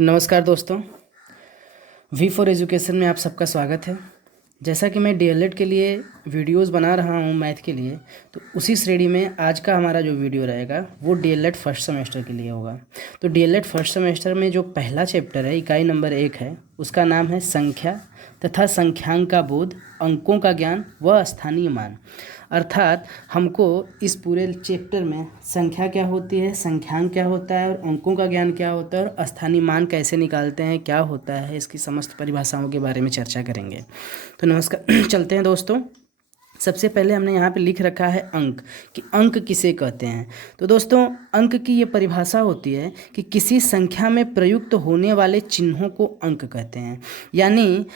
नमस्कार दोस्तों, we for education में आप सबका स्वागत है। जैसा कि मैं डीएलएड के लिए वीडियोस बना रहा हूं मैथ के लिए, तो उसी श्रेणी में आज का हमारा जो वीडियो रहेगा वो डीएलएड फर्स्ट सेमेस्टर के लिए होगा। तो डीएलएड फर्स्ट सेमेस्टर में जो पहला चैप्टर है, इकाई नंबर 1 है, उसका नाम है संख्या तथा संख्यांक का बोध, अंकों का ज्ञान व स्थानीय मान। अर्थात हमको इस पूरे चैप्टर में संख्या क्या होती है, संख्यांक क्या होता है और अंकों का ज्ञान क्या होता है और स्थानीय मान कैसे निकालते हैं, क्या होता है, इसकी समस्त परिभाषाओं के बारे में चर्चा करेंगे। तो नमस्कार, चलते हैं दोस्तों। सबसे पहले हमने यहाँ पे लिख रखा है अंक, कि अंक किसे कहते हैं। तो दोस्तों, अंक की ये परिभाषा होती है कि किसी संख्या में प्रयुक्त होने वाले चिन्हों को अंक कहते हैं। यानी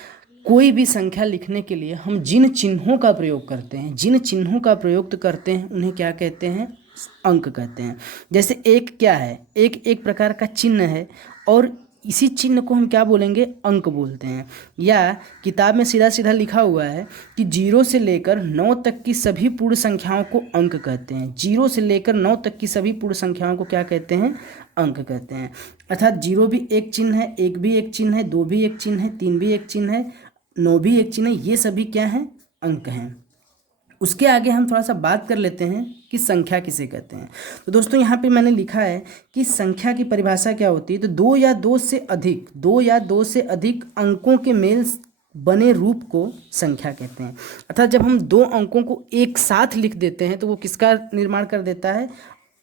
कोई भी संख्या लिखने के लिए हम जिन चिन्हों का प्रयोग करते हैं, जिन चिन्हों का प्रयोग करते हैं, उन्हें क्या कहते हैं, अंक कहते हैं। जैसे एक क्या है, एक प्रकार का चिन्ह है और इसी चिन्ह को हम क्या बोलेंगे, अंक बोलते हैं। या किताब में सीधा सीधा लिखा हुआ है कि 0 से लेकर 9 तक की सभी पूर्ण संख्याओं को अंक कहते हैं। 0 से लेकर 9 तक की सभी पूर्ण संख्याओं को क्या कहते हैं, अंक कहते हैं। अर्थात 0 भी एक चिन्ह है, 1 भी एक चिन्ह है, 2 भी एक चिन्ह है, 3 भी एक चिन्ह है, 9 भी एक चिन्ह है, ये सभी क्या हैं, अंक हैं। उसके आगे हम थोड़ा सा बात कर लेते हैं कि संख्या किसे कहते हैं। तो दोस्तों, यहाँ पे मैंने लिखा है कि संख्या की परिभाषा क्या होती है। तो दो या दो से अधिक अंकों के मेल बने रूप को संख्या कहते हैं। अर्थात जब हम दो अंकों को एक साथ लिख देते हैं तो वो किसका निर्माण कर देता है,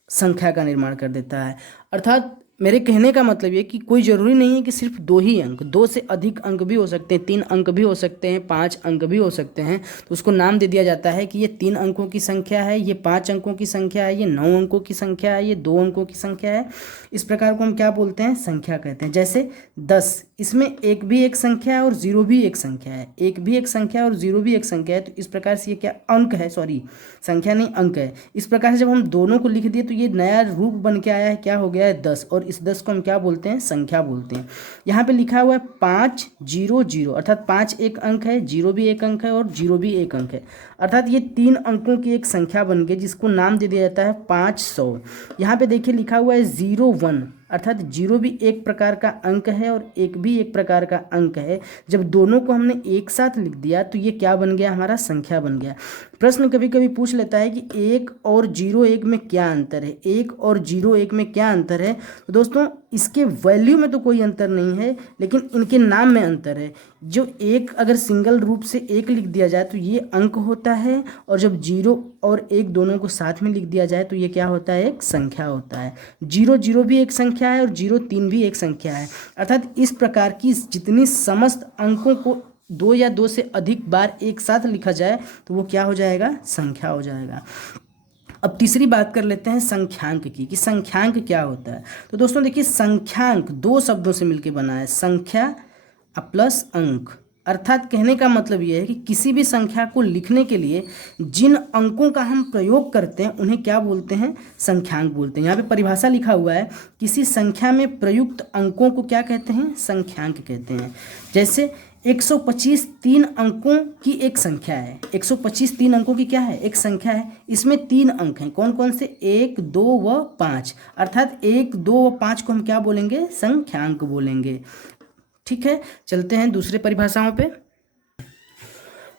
संख्या का निर्माण कर देता है। अर्थात मेरे कहने का मतलब ये कि कोई ज़रूरी नहीं है कि सिर्फ 2 ही अंक, 2 से अधिक अंक भी हो सकते हैं, 3 अंक भी हो सकते हैं, 5 अंक भी हो सकते हैं। तो उसको नाम दे दिया जाता है कि ये 3 अंकों की संख्या है, ये 5 अंकों की संख्या है, ये 9 अंकों की संख्या है, ये 2 अंकों की संख्या है। इस प्रकार को हम क्या बोलते हैं, संख्या कहते हैं। जैसे 10, इसमें एक भी एक संख्या है और 0 भी एक संख्या है, एक भी एक संख्या और 0 भी एक संख्या है। तो इस प्रकार से ये क्या अंक है, सॉरी संख्या नहीं, अंक है। इस प्रकार से जब हम दोनों को लिख दिए तो ये नया रूप बन के आया है, क्या हो गया है, 10। और इस 10 को हम क्या बोलते हैं, संख्या बोलते हैं। यहाँ पे लिखा हुआ है 5 0 0, अर्थात 5 एक अंक है, 0 भी एक अंक है और 0 भी एक अंक है। अर्थात ये 3 अंकों की एक संख्या बन गई, जिसको नाम दे दिया जाता है 500। यहाँ पे देखिए लिखा हुआ है 0 1, अर्थात 0 भी एक प्रकार का अंक है और 1 भी एक प्रकार का अंक है। जब दोनों को हमने एक साथ लिख दिया तो ये क्या बन गया, हमारा संख्या बन गया। प्रश्न कभी कभी पूछ लेता है कि 1 और 0 1 में क्या अंतर है, 1 और 0 1 में क्या अंतर है। तो दोस्तों, इसके वैल्यू में तो कोई अंतर नहीं है, लेकिन इनके नाम में अंतर है। जो एक अगर सिंगल रूप से 1 लिख दिया जाए तो ये अंक होता है, और जब 0 और 1 दोनों को साथ में लिख दिया जाए तो ये क्या होता है, एक संख्या होता है। 0 0 भी एक संख्या है और 0 3 भी एक संख्या है। अर्थात इस प्रकार की जितनी समस्त अंकों को 2 या 2 से अधिक बार एक साथ लिखा जाए तो वो क्या हो जाएगा, संख्या हो जाएगा। अब तीसरी बात कर लेते हैं संख्यांक की, कि संख्यांक क्या होता है। तो दोस्तों देखिए, संख्यांक 2 शब्दों से मिलकर बना है, संख्या प्लस अंक। अर्थात कहने का मतलब यह है कि किसी भी संख्या को लिखने के लिए जिन अंकों का हम प्रयोग करते हैं उन्हें क्या बोलते हैं, संख्यांक बोलते हैं। यहाँ पे परिभाषा लिखा हुआ है, किसी संख्या में प्रयुक्त अंकों को क्या कहते हैं, संख्यांक कहते हैं। जैसे 125 3 अंकों की एक संख्या है, 125 3 अंकों की क्या है, एक संख्या है। इसमें 3 अंक हैं, कौन कौन से, 1 2 व 5। अर्थात 1 2 व 5 को हम क्या बोलेंगे, संख्यांक बोलेंगे। ठीक है, चलते हैं दूसरे परिभाषाओं पे।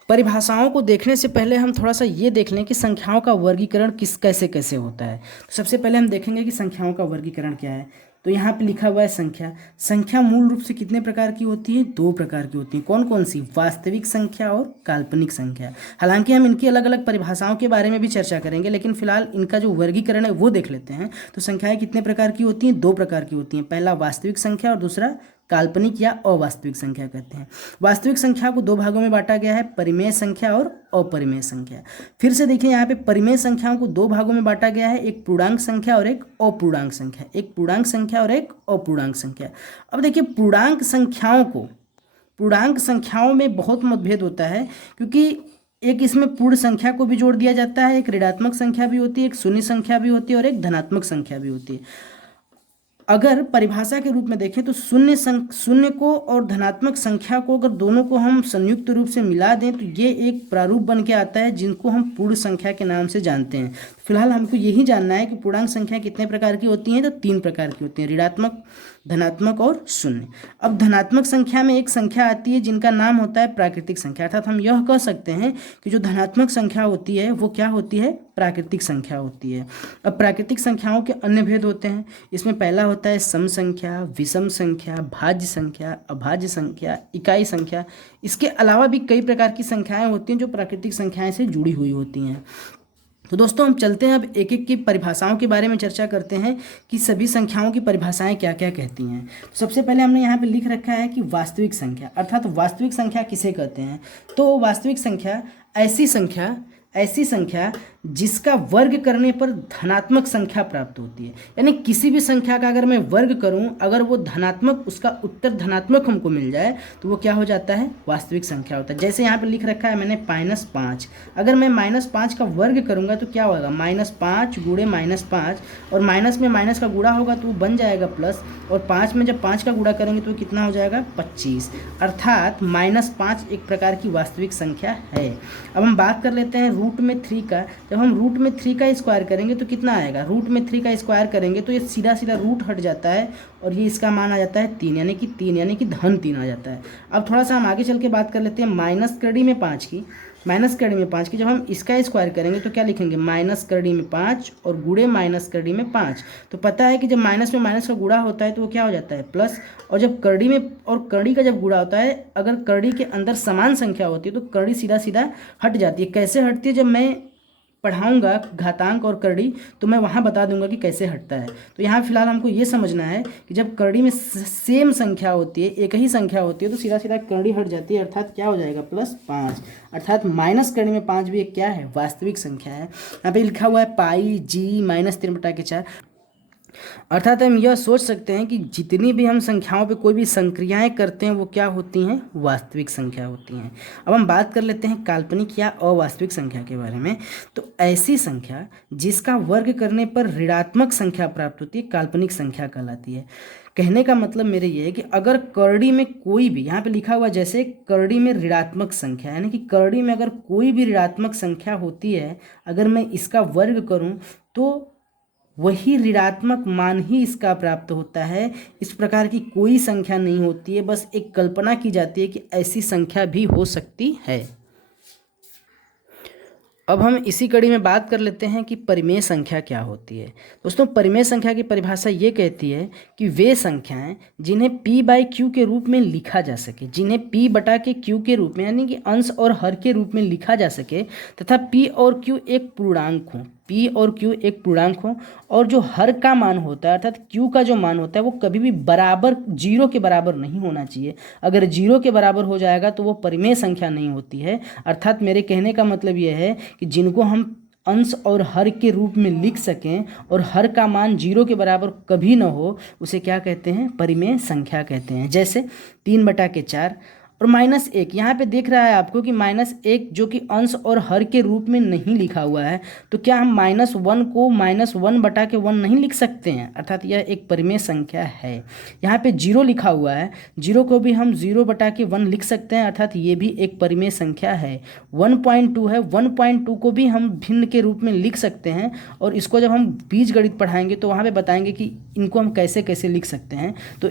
परिभाषाओं को देखने से पहले हम थोड़ा सा ये देख लें कि संख्याओं का वर्गीकरण कैसे कैसे होता है। तो सबसे पहले हम देखेंगे कि संख्याओं का वर्गीकरण क्या है। तो यहाँ पे लिखा हुआ है संख्या मूल रूप से कितने प्रकार की होती है, 2 प्रकार की होती है। कौन कौन सी, वास्तविक संख्या और काल्पनिक संख्या। हालांकि हम इनकी अलग अलग परिभाषाओं के बारे में भी चर्चा करेंगे, लेकिन फिलहाल इनका जो वर्गीकरण है वो देख लेते हैं। तो संख्याएं कितने प्रकार की होती हैं, 2 प्रकार की होती हैं। पहला वास्तविक संख्या और दूसरा काल्पनिक या अवास्तविक संख्या कहते हैं। वास्तविक संख्या को 2 भागों में बांटा गया है, परिमेय संख्या और अपरिमेय संख्या। फिर से देखिए, यहाँ पे परिमेय संख्याओं को 2 भागों में बांटा गया है, एक पूर्णांक संख्या और एक अपूर्णांक संख्या, एक पूर्णांक संख्या और एक अपूर्णांक संख्या। अब देखिए, पूर्णांक संख्याओं में बहुत मतभेद होता है, क्योंकि एक इसमें पूर्ण संख्या को भी जोड़ दिया जाता है, एक ऋणात्मक संख्या भी होती है, एक शून्य संख्या भी होती है और एक धनात्मक संख्या भी होती है। अगर परिभाषा के रूप में देखें तो शून्य को और धनात्मक संख्या को अगर दोनों को हम संयुक्त रूप से मिला दें तो ये एक प्रारूप बन के आता है, जिनको हम पूर्ण संख्या के नाम से जानते हैं। फिलहाल हमको यही जानना है कि पूर्णांक संख्या कितने प्रकार की होती हैं। तो 3 प्रकार की होती हैं, ऋणात्मक धनात्मक और शून्य। अब धनात्मक संख्या में एक संख्या आती है जिनका नाम होता है प्राकृतिक संख्या, अर्थात हम यह कह सकते हैं कि जो धनात्मक संख्या होती है वो क्या होती है, प्राकृतिक संख्या होती है। अब प्राकृतिक संख्याओं के अन्य भेद होते हैं, इसमें पहला होता है सम संख्या, विषम संख्या, भाज्य संख्या, अभाज्य संख्या, इकाई संख्या। इसके अलावा भी कई प्रकार की संख्याएं होती हैं जो प्राकृतिक संख्याएं से जुड़ी हुई होती हैं। तो दोस्तों हम चलते हैं अब एक एक की परिभाषाओं के बारे में चर्चा करते हैं कि सभी संख्याओं की परिभाषाएं क्या क्या कहती हैं। तो सबसे पहले हमने यहाँ पे लिख रखा है कि वास्तविक संख्या, अर्थात वास्तविक संख्या किसे कहते हैं। तो वास्तविक संख्या ऐसी संख्या जिसका वर्ग करने पर धनात्मक संख्या प्राप्त होती है। यानी किसी भी संख्या का अगर मैं वर्ग करूं, अगर वो धनात्मक, उसका उत्तर धनात्मक हमको मिल जाए तो वो क्या हो जाता है, वास्तविक संख्या होता है। जैसे यहाँ पे लिख रखा है मैंने -5, अगर मैं -5 का वर्ग करूंगा तो क्या होगा, -5 गुणे -5, और माइनस में माइनस का गुणा होगा तो वो बन जाएगा प्लस, और 5 में जब 5 का गुणा करेंगे तो कितना हो जाएगा, 25। अर्थात -5 एक प्रकार की वास्तविक संख्या है। अब हम बात कर लेते हैं रूट में 3 का। जब हम रूट में 3 का स्क्वायर करेंगे तो कितना आएगा, रूट में 3 का स्क्वायर करेंगे तो ये सीधा सीधा रूट हट जाता है और ये इसका मान आ जाता है 3, यानी कि धन 3 आ जाता है। अब थोड़ा सा हम आगे चल के बात कर लेते हैं माइनस करड़ी में 5 की। जब हम इसका स्क्वायर करेंगे तो क्या लिखेंगे, माइनस करड़ी में 5 और गुणे माइनस करड़ी में 5। तो पता है कि जब माइनस में माइनस का गुणा होता है तो वो क्या हो जाता है, प्लस। और जब करड़ी में और करड़ी का जब गुणा होता है, अगर करड़ी के अंदर समान संख्या होती है तो करड़ी सीधा सीधा हट जाती है। कैसे हटती है, जब मैं पढ़ाऊंगा घातांक और करड़ी तो मैं वहाँ बता दूंगा कि कैसे हटता है। तो यहाँ फिलहाल हमको ये समझना है कि जब करड़ी में सेम संख्या होती है, एक ही संख्या होती है, तो सीधा सीधा करड़ी हट जाती है, अर्थात क्या हो जाएगा, +5। अर्थात माइनस करड़ी में 5 भी एक क्या है, वास्तविक संख्या है। यहाँ पे लिखा हुआ है पाई जी -3/4। अर्थात हम यह सोच सकते हैं कि जितनी भी हम संख्याओं पे कोई भी संक्रियाएं करते हैं वो क्या होती हैं, वास्तविक संख्या होती हैं। अब हम बात कर लेते हैं काल्पनिक या अवास्तविक संख्या के बारे में। तो ऐसी संख्या जिसका वर्ग करने पर ऋणात्मक संख्या प्राप्त होती है काल्पनिक संख्या कहलाती है। कहने का मतलब मेरे ये है कि अगर करड़ी में कोई भी, यहाँ पे लिखा हुआ जैसे करड़ी में ऋणात्मक संख्या, यानी कि करड़ी में अगर कोई भी ऋणात्मक संख्या होती है, अगर मैं इसका वर्ग करूँ तो वही ऋणात्मक मान ही इसका प्राप्त होता है। इस प्रकार की कोई संख्या नहीं होती है, बस एक कल्पना की जाती है कि ऐसी संख्या भी हो सकती है। अब हम इसी कड़ी में बात कर लेते हैं कि परिमेय संख्या क्या होती है। दोस्तों परिमेय संख्या की परिभाषा ये कहती है कि वे संख्याएं जिन्हें p/q के रूप में लिखा जा सके, जिन्हें p/q के रूप में यानी कि अंश और हर के रूप में लिखा जा सके, तथा p और q एक पूर्णांक हो, और जो हर का मान होता है अर्थात q का जो मान होता है वो कभी भी बराबर 0 के बराबर नहीं होना चाहिए। अगर 0 के बराबर हो जाएगा तो वो परिमेय संख्या नहीं होती है। अर्थात मेरे कहने का मतलब ये है कि जिनको हम अंश और हर के रूप में लिख सकें और हर का मान 0 के बराबर कभी ना हो, उसे क्या कहते हैं, परिमेय संख्या कहते हैं। जैसे 3/4 और -1। यहाँ पे देख रहा है आपको कि -1 जो कि अंश और हर के रूप में नहीं लिखा हुआ है, तो क्या हम -1 को -1/1 नहीं लिख सकते हैं, अर्थात यह एक परिमेय संख्या है। यहाँ पे 0 लिखा हुआ है, 0 को भी हम 0/1 लिख सकते हैं, अर्थात ये भी एक परिमेय संख्या है। 1.2 है, 1.2 को भी हम भिन्न के रूप में लिख सकते हैं, और इसको जब हम बीजगणित पढ़ाएंगे तो वहाँ पे बताएंगे कि इनको हम कैसे कैसे लिख सकते हैं। तो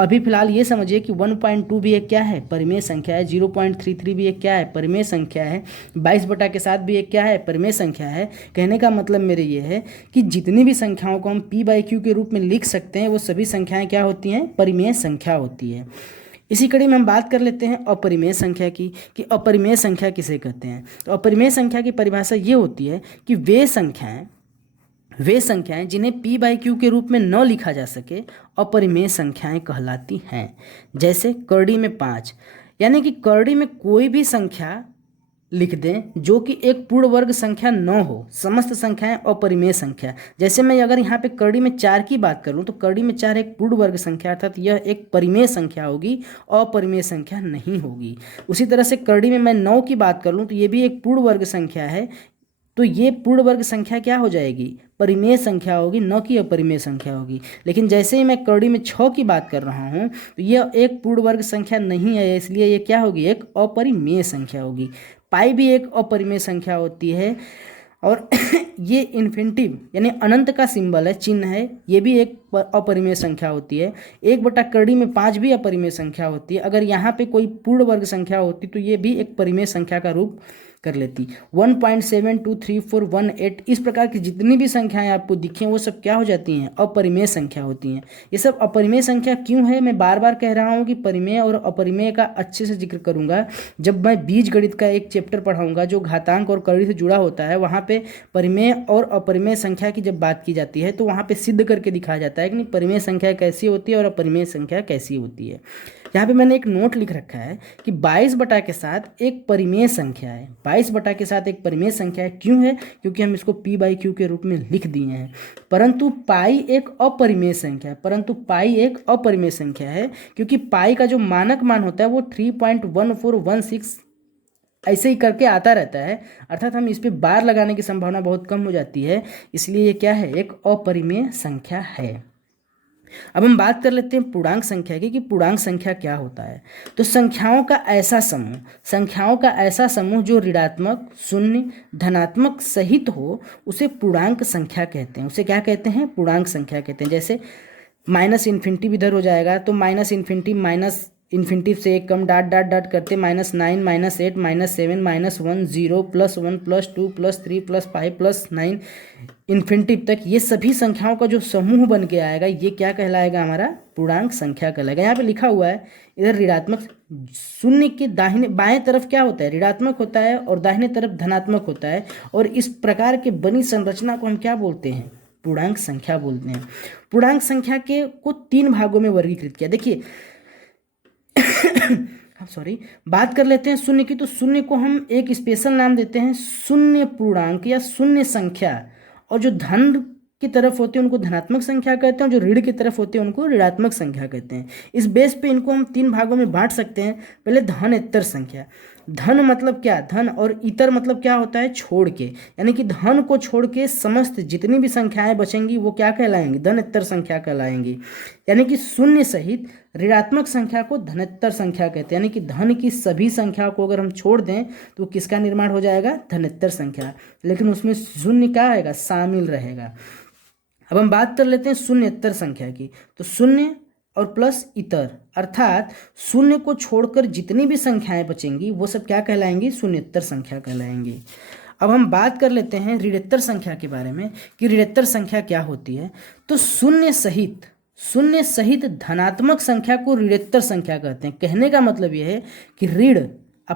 अभी फिलहाल ये समझिए कि 1.2 भी एक क्या है, परिमेय संख्या है। 0.33 भी एक क्या है, परिमेय संख्या है। 22/7 भी एक क्या है, परिमेय संख्या है। कहने का मतलब मेरे ये है कि जितनी भी संख्याओं को हम p/q के रूप में लिख सकते हैं वो सभी संख्याएं क्या होती हैं, परिमेय संख्या होती है। इसी कड़ी में हम बात कर लेते हैं अपरिमेय संख्या की, कि अपरिमेय संख्या किसे कहते हैं। तो अपरिमेय संख्या की परिभाषा ये होती है कि वे संख्याएं जिन्हें p/q के रूप में न लिखा जा सके अपरिमेय संख्याएं कहलाती हैं। जैसे करड़ी में 5, यानी कि करड़ी में कोई भी संख्या लिख दें जो कि एक पूर्ण वर्ग संख्या न हो, समस्त संख्याएं अपरिमेय संख्या। जैसे मैं अगर यहाँ पे करड़ी में 4 की बात करूँ तो करड़ी में 4 एक पूर्ण वर्ग संख्या, अर्थात यह एक परिमेय संख्या होगी, अपरिमेय संख्या नहीं होगी। उसी तरह से करड़ी में मैं 9 की बात कर लूँ तो ये भी एक पूर्ण वर्ग संख्या है, तो ये पूर्ण वर्ग संख्या क्या हो जाएगी, परिमेय संख्या होगी, न कि अपरिमेय संख्या होगी। लेकिन जैसे ही मैं करड़ी में 6 की बात कर रहा हूँ तो यह एक पूर्ण वर्ग संख्या नहीं है, इसलिए ये क्या होगी, एक अपरिमेय संख्या होगी। पाई भी एक अपरिमेय संख्या होती है, और ये इन्फिनिटिव यानी अनंत का सिंबल है, चिन्ह है, ये भी एक अपरिमेय संख्या होती है, 1/कड़ी में 5 भी अपरिमेय संख्या होती है। अगर यहाँ पे कोई पूर्ण वर्ग संख्या होती तो ये भी एक परिमेय संख्या का रूप कर लेती। 1.72341 इस प्रकार की जितनी भी संख्याएं आपको दिखें वो सब क्या हो जाती हैं, अपरिमेय संख्या होती हैं। ये सब अपरिमेय संख्या क्यों है, मैं बार बार कह रहा हूँ कि परिमेय और अपरिमेय का अच्छे से जिक्र करूंगा जब मैं बीजगणित का एक चैप्टर पढ़ाऊंगा जो घातांक और कड़ी से जुड़ा होता है। वहाँ पे परिमेय और अपरिमेय संख्या की जब बात की जाती है तो वहाँ पे सिद्ध करके दिखाया जाता है कि नहीं परिमेय संख्या कैसी होती है और अपरिमेय संख्या कैसी होती है। यहाँ पे मैंने एक नोट लिख रखा है कि 22 बटा के साथ एक परिमेय संख्या है। 22 बटा के साथ एक परिमेय संख्या है, क्यों है, क्योंकि हम इसको p/q के रूप में लिख दिए हैं। परंतु पाई एक अपरिमेय संख्या है, क्योंकि पाई का जो मानक मान होता है वो 3.1416 ऐसे ही करके आता रहता है, अर्थात हम इस पे बार लगाने की संभावना बहुत कम हो जाती है, इसलिए ये क्या है, एक अपरिमेय संख्या है। अब हम बात कर लेते हैं पूर्णांक संख्या की कि पूर्णांक संख्या क्या होता है। तो संख्याओं का ऐसा समूह जो ऋणात्मक, शून्य, धनात्मक सहित हो उसे पूर्णांक संख्या कहते हैं। उसे क्या कहते हैं, पूर्णांक संख्या कहते हैं। जैसे माइनस इन्फिनिटी इधर हो जाएगा तो माइनस इन्फिनिटी से एक कम डॉट डॉट डॉट करते -9 -8 -7 -1 0 +1 +2 +3 +5 +9 इन्फिनिटी तक ये सभी संख्याओं का जो समूह बन के आएगा ये क्या कहलाएगा, हमारा पूर्णांक संख्या कहलाएगा। यहाँ पे लिखा हुआ है इधर ऋणात्मक, शून्य के दाहिने बाएं तरफ क्या होता है, ऋणात्मक होता है और दाहिने तरफ धनात्मक होता है, और इस प्रकार के बनी संरचना को हम क्या बोलते हैं, पूर्णांक संख्या बोलते हैं। पूर्णांक संख्या को 3 भागों में वर्गीकृत किया। देखिए बात कर लेते हैं शून्य की, तो शून्य को हम एक स्पेशल नाम देते हैं शून्य पूर्णांक या शून्य संख्या, और जो धन की तरफ होते हैं उनको धनात्मक संख्या कहते हैं, और जो ऋण की तरफ होते हैं उनको ऋणात्मक संख्या कहते हैं। इस बेस पे इनको हम 3 भागों में बांट सकते हैं। पहले धनेतर संख्या। धन मतलब क्या, धन, और इतर मतलब क्या होता है, छोड़ के, यानी कि धन को छोड़ के समस्त जितनी भी संख्याएं बचेंगी वो क्या कहलाएंगी, धनेतर संख्या कहलाएंगी। यानी कि शून्य सहित ऋणात्मक संख्या को धनेतर संख्या कहते हैं। यानी कि धन की सभी संख्या को अगर हम छोड़ दें तो किसका निर्माण हो जाएगा, धनेतर संख्या, लेकिन उसमें शून्य क्या आएगा, शामिल रहेगा। अब हम बात कर लेते हैं शून्यतर संख्या की। तो शून्य और प्लस इतर, अर्थात शून्य को छोड़कर जितनी भी संख्याएं बचेंगी वो सब क्या कहलाएंगी, शून्यतर संख्या कहलाएंगी। अब हम बात कर लेते हैं ऋणोत्तर संख्या के बारे में कि ऋणोत्तर संख्या क्या होती है। तो शून्य सहित धनात्मक संख्या को ऋणोत्तर संख्या कहते हैं। कहने का मतलब यह है कि ऋण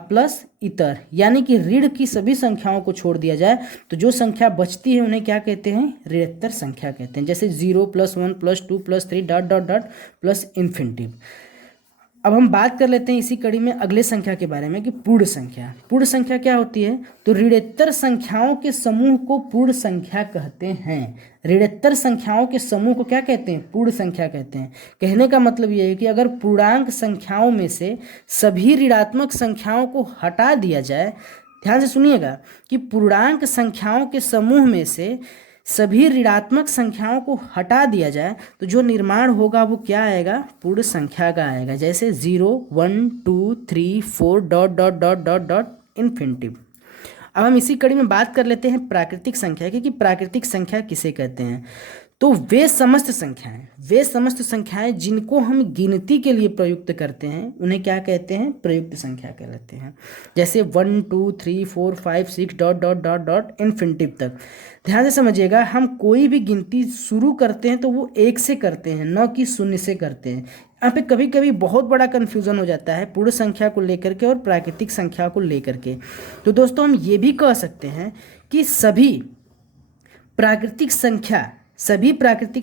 प्लस इतर, यानी कि ऋण की सभी संख्याओं को छोड़ दिया जाए तो जो संख्या बचती है उन्हें क्या कहते हैं, ऋणोत्तर संख्या कहते हैं। जैसे 0 +1 +2 +3 dot dot dot plus infinity. अब हम बात कर लेते हैं इसी कड़ी में अगले संख्या के बारे में कि पूर्ण संख्या। पूर्ण संख्या क्या होती है, तो ऋणोत्तर संख्याओं के समूह को पूर्ण संख्या कहते हैं। ऋणोत्तर संख्याओं के समूह को क्या कहते हैं, पूर्ण संख्या कहते हैं। कहने का मतलब यह है कि अगर पूर्णांक संख्याओं में से सभी ऋणात्मक संख्याओं को हटा दिया जाए, ध्यान से सुनिएगा कि पूर्णांक संख्याओं के समूह में से सभी ऋणात्मक संख्याओं को हटा दिया जाए तो जो निर्माण होगा वो क्या आएगा, पूर्ण संख्या का आएगा। जैसे 0 1 2 3 4 dot dot dot dot dot infinity. अब हम इसी कड़ी में बात कर लेते हैं प्राकृतिक संख्या की कि प्राकृतिक संख्या किसे कहते हैं। तो वे समस्त संख्याएं जिनको हम गिनती के लिए प्रयुक्त करते हैं उन्हें क्या कहते हैं, प्रयुक्त संख्या कहलाते हैं। जैसे 1 2 3 4 5 6 dot dot dot dot infinity तक। ध्यान से समझिएगा, हम कोई भी गिनती शुरू करते हैं तो वो 1 से करते हैं, न कि 0 से करते हैं। यहाँ पे कभी कभी बहुत बड़ा कन्फ्यूज़न हो जाता है पूर्ण संख्या को लेकर के और प्राकृतिक संख्या को लेकर के। तो दोस्तों हम ये भी कह सकते हैं कि सभी प्राकृतिक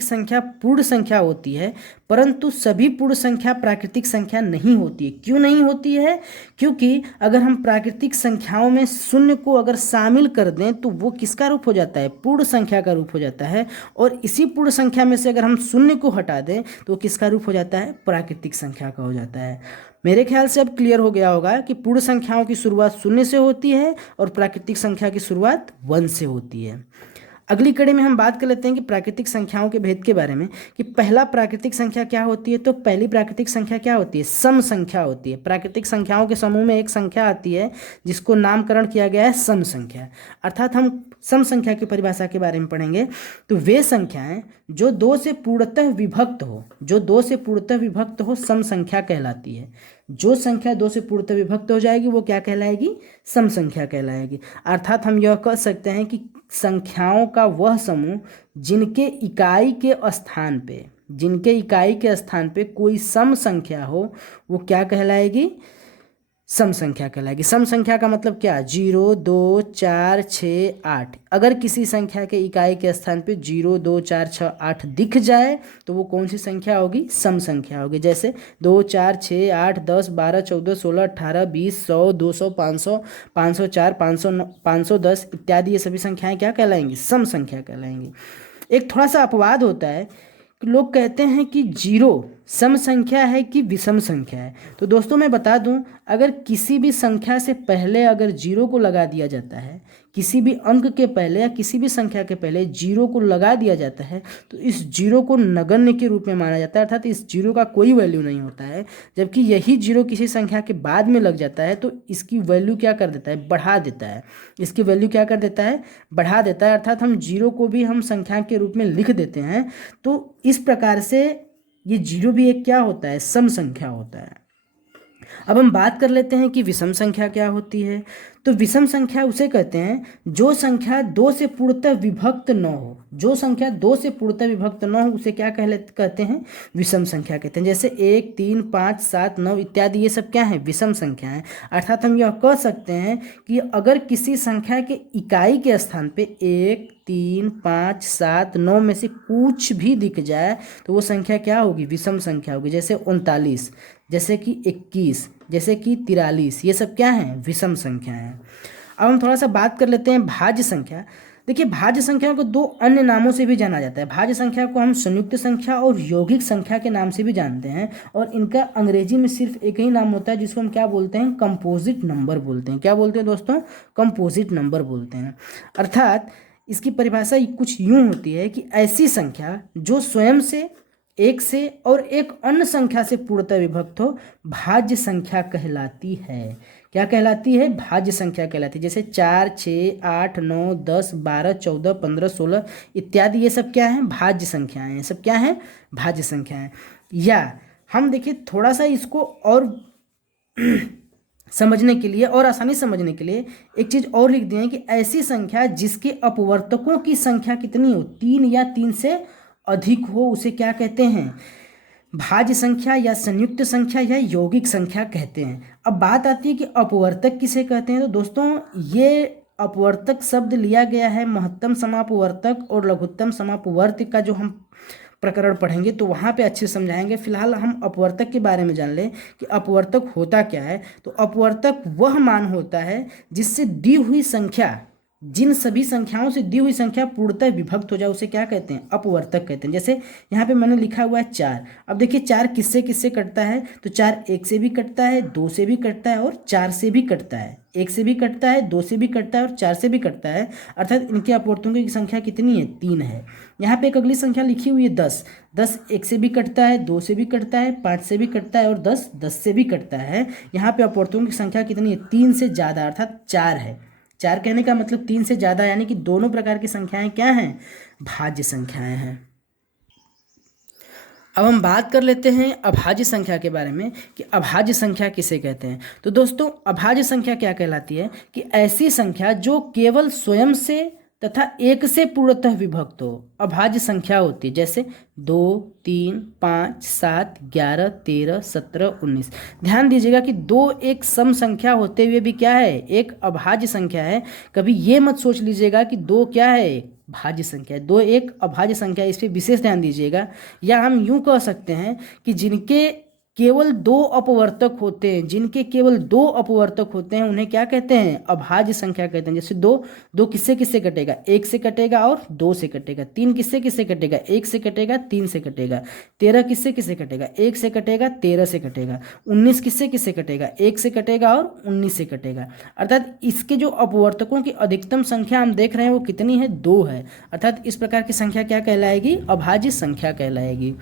संख्या पूर्ण संख्या होती है, परंतु सभी पूर्ण संख्या प्राकृतिक संख्या नहीं होती है। क्यों नहीं होती है, क्योंकि अगर हम प्राकृतिक संख्याओं में शून्य को अगर शामिल कर दें तो वो किसका रूप हो जाता है, पूर्ण संख्या का रूप हो जाता है। और इसी पूर्ण संख्या में से अगर हम शून्य को हटा दें तो किसका रूप हो जाता है, प्राकृतिक संख्या का हो जाता है। मेरे ख्याल से अब क्लियर हो गया होगा कि पूर्ण संख्याओं की शुरुआत शून्य से होती है और प्राकृतिक संख्या की शुरुआत 1 से होती है। अगली कड़ी में हम बात कर लेते हैं कि प्राकृतिक संख्याओं के भेद के बारे में, कि पहला प्राकृतिक संख्या क्या होती है। तो पहली प्राकृतिक संख्या क्या होती है, सम संख्या होती है। प्राकृतिक संख्याओं के समूह में एक संख्या आती है जिसको नामकरण किया गया है सम संख्या। अर्थात हम सम संख्या की परिभाषा के बारे में पढ़ेंगे। तो वे संख्याएं जो दो से पूर्णतः विभक्त हो, जो दो से पूर्णतः विभक्त हो, सम संख्या कहलाती है। जो संख्या दो से पूर्णतः विभक्त हो जाएगी वो क्या कहलाएगी, सम संख्या कहलाएगी। अर्थात हम यह कह सकते हैं कि संख्याओं का वह समूह जिनके इकाई के स्थान पे कोई सम संख्या हो वो क्या कहलाएगी, सम संख्या कहलाएगी। सम संख्या का मतलब क्या, 0, 2, 4, 6, 8। अगर किसी संख्या के इकाई के स्थान पे 0, 2, 4, 6, 8 दिख जाए तो वो कौन सी संख्या होगी, सम संख्या होगी। जैसे 2, 4, 6, 8, 10, 12, 14, 16, 18, 20, 100, 200, 500, 504, 510 इत्यादि ये सभी संख्याएं क्या कहलाएंगी, सम संख्या कहलाएंगी। एक थोड़ा सा अपवाद होता है, लोग कहते हैं कि 0 सम संख्या है कि विषम संख्या है। तो दोस्तों मैं बता दूं, अगर किसी भी संख्या से पहले अगर 0 को लगा दिया जाता है, किसी भी अंक के पहले या किसी भी संख्या के पहले 0 को लगा दिया जाता है तो इस 0 को नगण्य के रूप में माना जाता है, अर्थात इस 0 का कोई वैल्यू नहीं होता है। जबकि यही 0 किसी संख्या के बाद में लग जाता है तो इसकी वैल्यू क्या कर देता है, बढ़ा देता है। इसकी वैल्यू क्या कर देता है, बढ़ा देता है। अर्थात हम 0 को भी हम संख्या के रूप में लिख देते हैं। तो इस प्रकार से ये 0 भी एक क्या होता है, सम संख्या होता है। अब हम बात कर लेते हैं कि विषम संख्या क्या होती है। तो विषम संख्या उसे कहते हैं जो संख्या 2 से पूर्णतः विभक्त न हो। जो संख्या 2 से पूर्णतः विभक्त न हो उसे क्या कहते हैं, विषम संख्या कहते हैं। जैसे 1, 3, 5, 7, 9 इत्यादि ये सब क्या है, विषम संख्या है। अर्थात हम यह कह सकते हैं कि अगर किसी संख्या के इकाई के स्थान पे 1, 3, 5, 7, 9 में से कुछ भी दिख जाए तो वो संख्या क्या होगी, विषम संख्या होगी। जैसे 39, जैसे कि 21, जैसे कि 43, ये सब क्या हैं, विषम संख्या हैं। अब हम थोड़ा सा बात कर लेते हैं भाज्य संख्या। देखिए भाज्य संख्या को दो अन्य नामों से भी जाना जाता है। भाज्य संख्या को हम संयुक्त संख्या और यौगिक संख्या के नाम से भी जानते हैं, और इनका अंग्रेजी में सिर्फ एक ही नाम होता है जिसको हम क्या बोलते हैं, कंपोजिट नंबर बोलते हैं। क्या बोलते हैं दोस्तों, कंपोजिट नंबर बोलते हैं। अर्थात इसकी परिभाषा कुछ यूं होती है कि ऐसी संख्या जो स्वयं से, एक से और एक अन्य संख्या से पूर्णतः विभक्त हो भाज्य संख्या कहलाती है। क्या कहलाती है, भाज्य संख्या कहलाती है। जैसे 4, 6, 8, 9, 10, 12, 14, 15, 16 इत्यादि ये सब क्या हैं, भाज्य संख्याएं हैं। सब क्या हैं, भाज्य संख्याएं। या हम देखिए थोड़ा सा इसको और समझने के लिए और आसानी समझने के लिए एक चीज़ और लिख दिए कि ऐसी संख्या जिसके अपवर्तकों की संख्या कितनी हो, 3 या 3 से अधिक हो, उसे क्या कहते हैं, भाज्य संख्या या संयुक्त संख्या या यौगिक संख्या कहते हैं। अब बात आती है कि अपवर्तक किसे कहते हैं। तो दोस्तों ये अपवर्तक शब्द लिया गया है महत्तम समापवर्तक और लघुत्तम समापवर्त का जो हम प्रकरण पढ़ेंगे तो वहाँ पे अच्छे समझाएंगे। फिलहाल हम अपवर्तक के बारे में जान लें कि अपवर्तक होता क्या है। तो अपवर्तक वह मान होता है जिससे दी हुई संख्या, जिन सभी संख्याओं से दी हुई संख्या पूर्णतः विभक्त हो जाए उसे क्या कहते हैं, अपवर्तक कहते हैं। जैसे यहाँ पे मैंने लिखा हुआ है 4। अब देखिए 4 किससे किससे कटता है, तो 4 1 से भी कटता है, 2 से भी कटता है और 4 से भी कटता है। 1 से भी कटता है, 2 से भी कटता है और 4 से भी कटता है। अर्थात इनके अपवर्तकों की संख्या कितनी है, 3 है। यहाँ पे एक अगली संख्या लिखी हुई है 10। 10 1 से भी कटता है, 2 से भी कटता है, 5 से भी कटता है और 10 से भी कटता है। यहाँ पे अपवर्तकों की संख्या कितनी है, 3 से ज़्यादा, अर्थात 4 है। 4 कहने का मतलब 3 से ज़्यादा, यानी कि दोनों प्रकार की संख्याएं क्या हैं, भाज्य संख्याएं हैं। अब हम बात कर लेते हैं अभाज्य संख्या के बारे में कि अभाज्य संख्या किसे कहते हैं। तो दोस्तों अभाज्य संख्या क्या कहलाती है कि ऐसी संख्या जो केवल स्वयं से तथा 1 से पूर्णतः विभक्त हो, अभाज्य संख्या होती है। जैसे 2, 3, 5, 7, 11, 13, 17, 19। ध्यान दीजिएगा कि 2 एक सम संख्या होते हुए भी क्या है, एक अभाज्य संख्या है। कभी ये मत सोच लीजिएगा कि 2 क्या है, भाज्य संख्या है। 2 एक अभाज्य संख्या है, इस पर विशेष ध्यान दीजिएगा। या हम यूं कह सकते हैं कि जिनके केवल दो अपवर्तक होते हैं, जिनके केवल दो अपवर्तक होते हैं उन्हें क्या कहते हैं, अभाज्य संख्या कहते हैं। जैसे दो, दो किससे किससे कटेगा, एक से कटेगा और दो से कटेगा। तीन किससे किससे कटेगा, एक से कटेगा, तीन से कटेगा। 13 किससे किससे कटेगा, एक से कटेगा, 13 से कटेगा। 19 किससे किससे कटेगा, एक से कटेगा और 19 से कटेगा। अर्थात इसके जो अपवर्तकों की अधिकतम संख्या हम देख रहे हैं वो कितनी है, 2 है। अर्थात इस प्रकार की संख्या क्या कहलाएगी, अभाज्य संख्या कहलाएगी।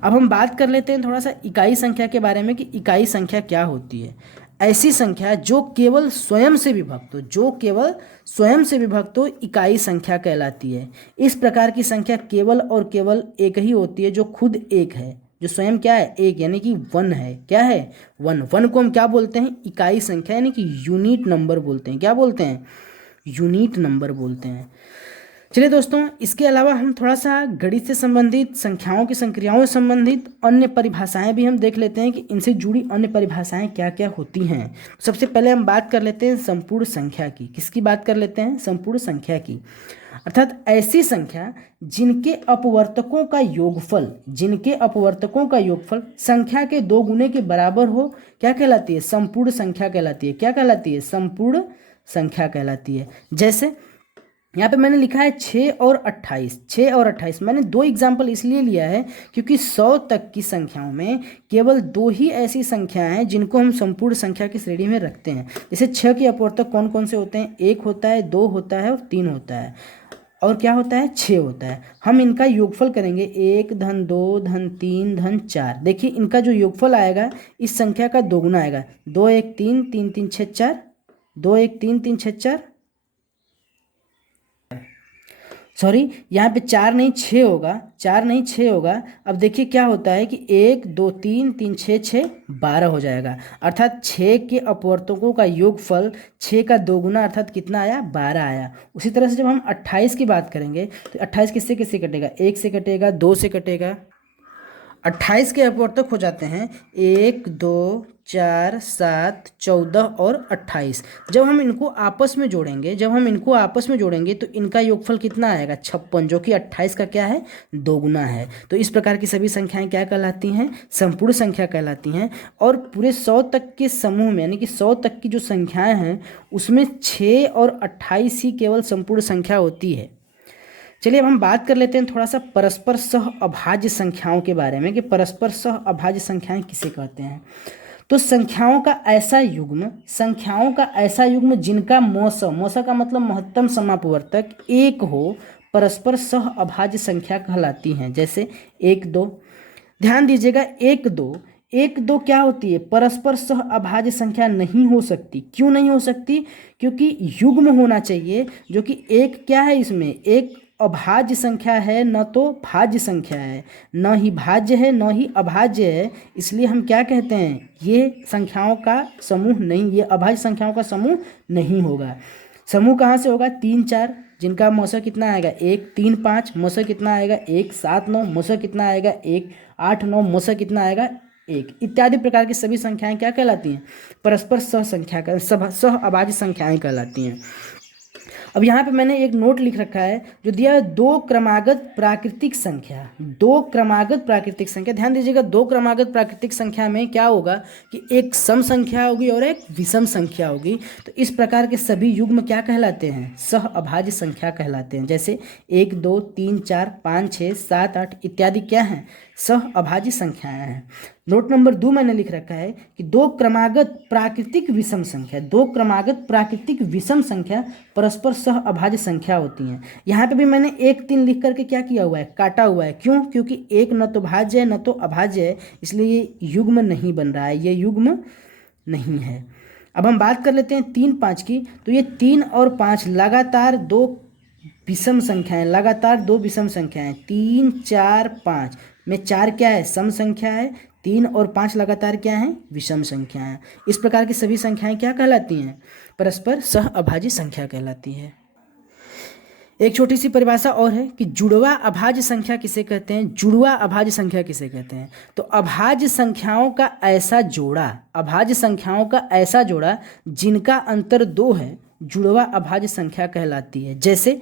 अब हम बात कर लेते हैं थोड़ा सा इकाई संख्या के बारे में कि इकाई संख्या क्या होती है। ऐसी संख्या जो केवल स्वयं से विभक्त हो, जो केवल स्वयं से विभक्त हो, इकाई संख्या कहलाती है। इस प्रकार की संख्या केवल और केवल एक ही होती है, जो खुद एक है, जो स्वयं क्या है, एक, यानी कि वन है। क्या है, वन। वन को हम क्या बोलते हैं, इकाई संख्या यानी कि यूनिट नंबर बोलते हैं। क्या बोलते हैं, यूनिट नंबर बोलते हैं। चलिए दोस्तों, इसके अलावा हम थोड़ा सा गणित से संबंधित, संख्याओं की संक्रियाओं से संबंधित अन्य परिभाषाएं भी हम देख लेते हैं कि इनसे जुड़ी अन्य परिभाषाएं क्या क्या होती हैं। सबसे पहले हम बात कर लेते हैं संपूर्ण संख्या की। किसकी बात कर लेते हैं, संपूर्ण संख्या की। अर्थात ऐसी संख्या जिनके अपवर्तकों का योगफल, जिनके अपवर्तकों का योगफल संख्या के 2 गुने के बराबर हो, क्या कहलाती है, संपूर्ण संख्या कहलाती है। क्या कहलाती है, संपूर्ण संख्या कहलाती है। जैसे यहाँ पे मैंने लिखा है 6 और 28। 6 और 28 मैंने 2 एग्जाम्पल इसलिए लिया है क्योंकि 100 तक की संख्याओं में केवल 2 ही ऐसी संख्याएं हैं जिनको हम संपूर्ण संख्या की श्रेणी में रखते हैं। जैसे 6 के अपवर्तक कौन कौन से होते हैं, 1 होता है, 2 होता है और 3 होता है। और क्या होता है, 6 होता है। हम इनका योगफल करेंगे, 1 धन 2 धन 3 धन 4। देखिए इनका जो योगफल आएगा इस संख्या का दोगुना आएगा। 2 1 3, 3 3 6 4, 2 1 3 3 6 4, सॉरी यहाँ पे 4 नहीं 6 होगा, 4 नहीं 6 होगा। अब देखिए क्या होता है कि 1 2 3 3 6 6 12 हो जाएगा। अर्थात 6 के अपवर्तकों का योगफल 6 का दोगुना अर्थात कितना आया, 12 आया। उसी तरह से जब हम 28 की बात करेंगे तो 28 किससे किससे कटेगा, 1 से कटेगा, 2 से कटेगा। 28 के अपवर्तक हो जाते हैं 1 2 4 7 14 और 28। जब हम इनको आपस में जोड़ेंगे, जब हम इनको आपस में जोड़ेंगे तो इनका योगफल कितना आएगा, 56, जो कि 28 का क्या है, दोगुना है। तो इस प्रकार की सभी संख्याएं क्या कहलाती हैं, संपूर्ण संख्या कहलाती हैं। और पूरे 100 तक के समूह में, यानी कि 100 तक की जो संख्याएं हैं उसमें 6 और 28 ही केवल संपूर्ण संख्या होती है। चलिए अब हम बात कर लेते हैं थोड़ा सा परस्पर सह अभाज्य संख्याओं के बारे में कि परस्पर सह अभाज्य संख्याएं किसे कहते हैं। तो संख्याओं का ऐसा युग्म, संख्याओं का ऐसा युग्म जिनका मौसा का मतलब महत्तम समापवर्तक 1 हो, परस्पर सह अभाज्य संख्या कहलाती हैं। जैसे 1 2, ध्यान दीजिएगा, 1 2 1 2 क्या होती है, परस्पर सह अभाज्य संख्या नहीं हो सकती। क्यों नहीं हो सकती, क्योंकि युग्म होना चाहिए, जो कि एक क्या है, इसमें एक अभाज्य संख्या है, न तो भाज्य संख्या है, न ही भाज्य है न ही अभाज्य है। इसलिए हम क्या कहते हैं, ये संख्याओं का समूह नहीं, ये अभाज्य संख्याओं का समूह नहीं होगा। समूह कहाँ से होगा, 3 4 जिनका मौसा कितना आएगा, 1 3 5 मौसा कितना आएगा, 1 7 9 मौसा कितना आएगा, 1 8 9 मौसा कितना आएगा, 1 इत्यादि प्रकार की सभी संख्याएं क्या कहलाती हैं, परस्पर सह संख्या का सह अभाज्य संख्याएं कहलाती हैं। अब यहाँ पे मैंने एक नोट लिख रखा है जो दिया है, 2 क्रमागत प्राकृतिक संख्या। 2 क्रमागत प्राकृतिक संख्या, ध्यान दीजिएगा, 2 क्रमागत प्राकृतिक संख्या में क्या होगा कि एक सम संख्या होगी और एक विषम संख्या होगी। तो इस प्रकार के सभी युग्म क्या कहलाते हैं, सह अभाज्य संख्या कहलाते हैं। जैसे 1 2 3 4 5 6 7 8 इत्यादि क्या हैं, सह अभाज्य संख्याएं हैं। नोट नंबर 2 मैंने लिख रखा है कि 2 क्रमागत प्राकृतिक विषम संख्या, 2 क्रमागत प्राकृतिक विषम संख्या परस्पर सह अभाज्य संख्या होती हैं। यहाँ पे भी मैंने 1 3 लिख करके क्या किया हुआ है, काटा हुआ है। क्यों, क्योंकि एक न तो भाज्य है न तो अभाज्य है, इसलिए ये युग्म नहीं बन रहा है, ये युग्म नहीं है। अब हम बात कर लेते हैं 3 5 की। तो ये 3 और 5 लगातार 2 विषम संख्याएं, लगातार 2 विषम संख्याएं, 3 4 5 में 4 क्या है, सम संख्या है, 3 और 5 लगातार क्या हैं, विषम संख्याएं। इस प्रकार की सभी संख्याएं क्या कहलाती हैं, परस्पर सह अभाज्य संख्या कहलाती है। एक छोटी सी परिभाषा और है कि जुड़वा अभाज्य संख्या किसे कहते हैं, जुड़वा अभाज्य संख्या किसे कहते हैं। तो अभाज्य संख्याओं का ऐसा जोड़ा, अभाज्य संख्याओं का ऐसा जोड़ा जिनका अंतर 2 है, जुड़वा अभाज्य संख्या कहलाती है। जैसे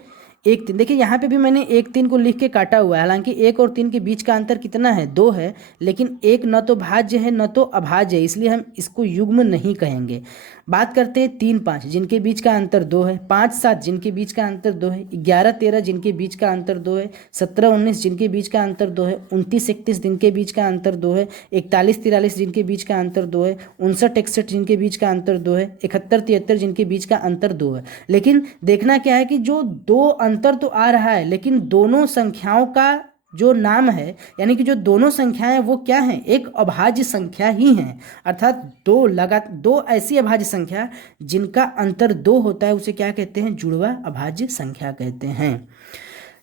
1 3, देखिए यहाँ पे भी मैंने 1 3 को लिख के काटा हुआ है। हालांकि 1 और 3 के बीच का अंतर कितना है, 2 है, लेकिन 1 न तो भाज्य है न तो अभाज्य है, इसलिए हम इसको युग्म नहीं कहेंगे। बात करते हैं 3 5 जिनके बीच का अंतर 2 है, 5 7 जिनके बीच का अंतर 2 है, 11 13 जिनके बीच का अंतर 2 है, 17 19 जिनके बीच का अंतर 2 है, 29 31 जिनके बीच का अंतर 2 है, 41 43 जिनके बीच का अंतर 2 है, 59 61 जिनके बीच का अंतर 2 है, 71 73 जिनके बीच का अंतर 2 है। लेकिन देखना क्या है कि जो 2 अंतर तो आ रहा है, लेकिन दोनों संख्याओं का जो नाम है, यानी कि जो दोनों संख्याएं वो क्या हैं, एक अभाज्य संख्या ही हैं। अर्थात दो ऐसी अभाज्य संख्या जिनका अंतर 2 होता है उसे क्या कहते हैं, जुड़वा अभाज्य संख्या कहते हैं।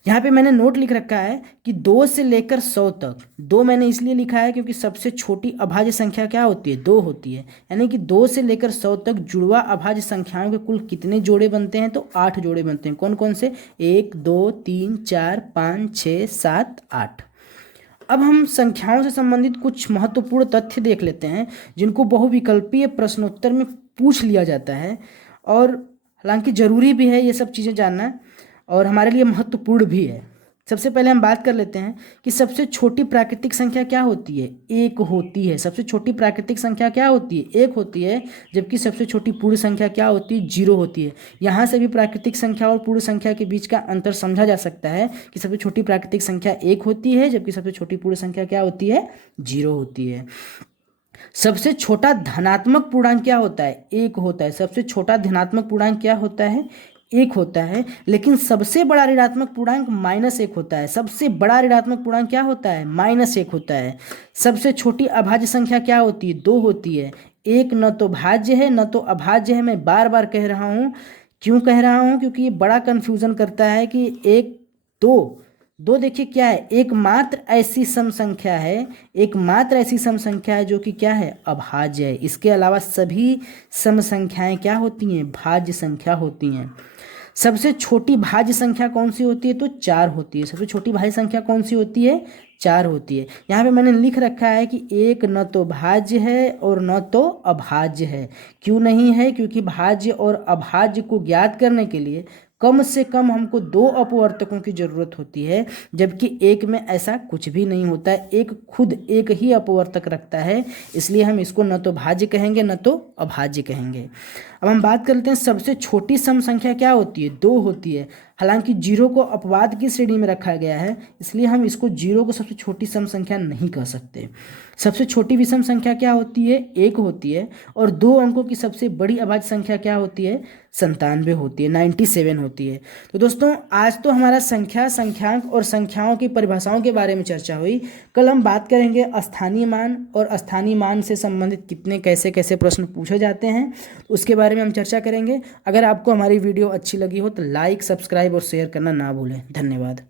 यहाँ पे मैंने नोट लिख रखा है कि 2 से लेकर 100 तक, 2 मैंने इसलिए लिखा है क्योंकि सबसे छोटी अभाज्य संख्या क्या होती है, 2 होती है। यानी कि 2 से लेकर 100 तक जुड़वा अभाज्य संख्याओं के कुल कितने जोड़े बनते हैं, तो 8 जोड़े बनते हैं। कौन कौन से, 1 2 3 4 5 6 7 8। अब हम संख्याओं से संबंधित कुछ महत्वपूर्ण तथ्य देख लेते हैं जिनको बहुविकल्पीय प्रश्नोत्तर में पूछ लिया जाता है, और हालांकि ज़रूरी भी है ये सब चीज़ें जानना और हमारे लिए महत्वपूर्ण भी है। सबसे पहले हम बात कर लेते हैं कि सबसे छोटी प्राकृतिक संख्या क्या होती है, 1 होती है। सबसे छोटी प्राकृतिक संख्या क्या होती है, 1 होती है। जबकि सबसे छोटी पूर्ण संख्या क्या होती है, 0 होती है। यहाँ से भी प्राकृतिक संख्या और पूर्ण संख्या के बीच का अंतर समझा जा सकता है कि सबसे छोटी प्राकृतिक संख्या 1 होती है, जबकि सबसे छोटी पूर्ण संख्या क्या होती है, 0 होती है। सबसे छोटा धनात्मक पूर्णांक क्या होता है, 1 होता है। सबसे छोटा धनात्मक पूर्णांक क्या होता है, 1 होता है। लेकिन सबसे बड़ा ऋणात्मक पूर्णांक -1 होता है। सबसे बड़ा ऋणात्मक पूर्णांक क्या होता है, -1 होता है। सबसे छोटी अभाज्य संख्या क्या होती है, 2 होती है। 1 न तो भाज्य है न तो अभाज्य है। मैं बार बार कह रहा हूँ, क्यों कह रहा हूँ, क्योंकि ये बड़ा कन्फ्यूज़न करता है कि 1 2 देखिए क्या है, एकमात्र ऐसी सम संख्या है, एकमात्र ऐसी सम संख्या है जो कि क्या है, अभाज्य है। इसके अलावा सभी सम संख्याएं क्या होती हैं, भाज्य संख्या होती हैं। सबसे छोटी भाज्य संख्या कौन सी होती है, तो 4 होती है। सबसे छोटी भाज्य संख्या कौन सी होती है, 4 होती है। यहाँ पे मैंने लिख रखा है कि 1 न तो भाज्य है और न तो अभाज्य है। क्यों नहीं है, क्योंकि भाज्य और अभाज्य को ज्ञात करने के लिए कम से कम हमको 2 अपवर्तकों की जरूरत होती है, जबकि 1 में ऐसा कुछ भी नहीं होता है। 1 खुद एक ही अपवर्तक रखता है, इसलिए हम इसको न तो भाज्य कहेंगे न तो अभाज्य कहेंगे। अब हम बात करते हैं सबसे छोटी सम संख्या क्या होती है, 2 होती है। हालांकि 0 को अपवाद की श्रेणी में रखा गया है, इसलिए हम इसको 0 को सबसे छोटी सम संख्या नहीं कह सकते। सबसे छोटी विषम संख्या क्या होती है, 1 होती है। और 2 अंकों की सबसे बड़ी अभाज्य संख्या क्या होती है, 97 होती है, 97 होती है। तो दोस्तों आज तो हमारा संख्या, संख्यांक और संख्याओं की परिभाषाओं के बारे में चर्चा हुई। कल हम बात करेंगे स्थानीय मान, और स्थानीय मान से संबंधित कितने कैसे कैसे प्रश्न पूछे जाते हैं, उसके बारे में हम चर्चा करेंगे। अगर आपको हमारी वीडियो अच्छी लगी हो तो लाइक, सब्सक्राइब और शेयर करना ना भूलें। धन्यवाद।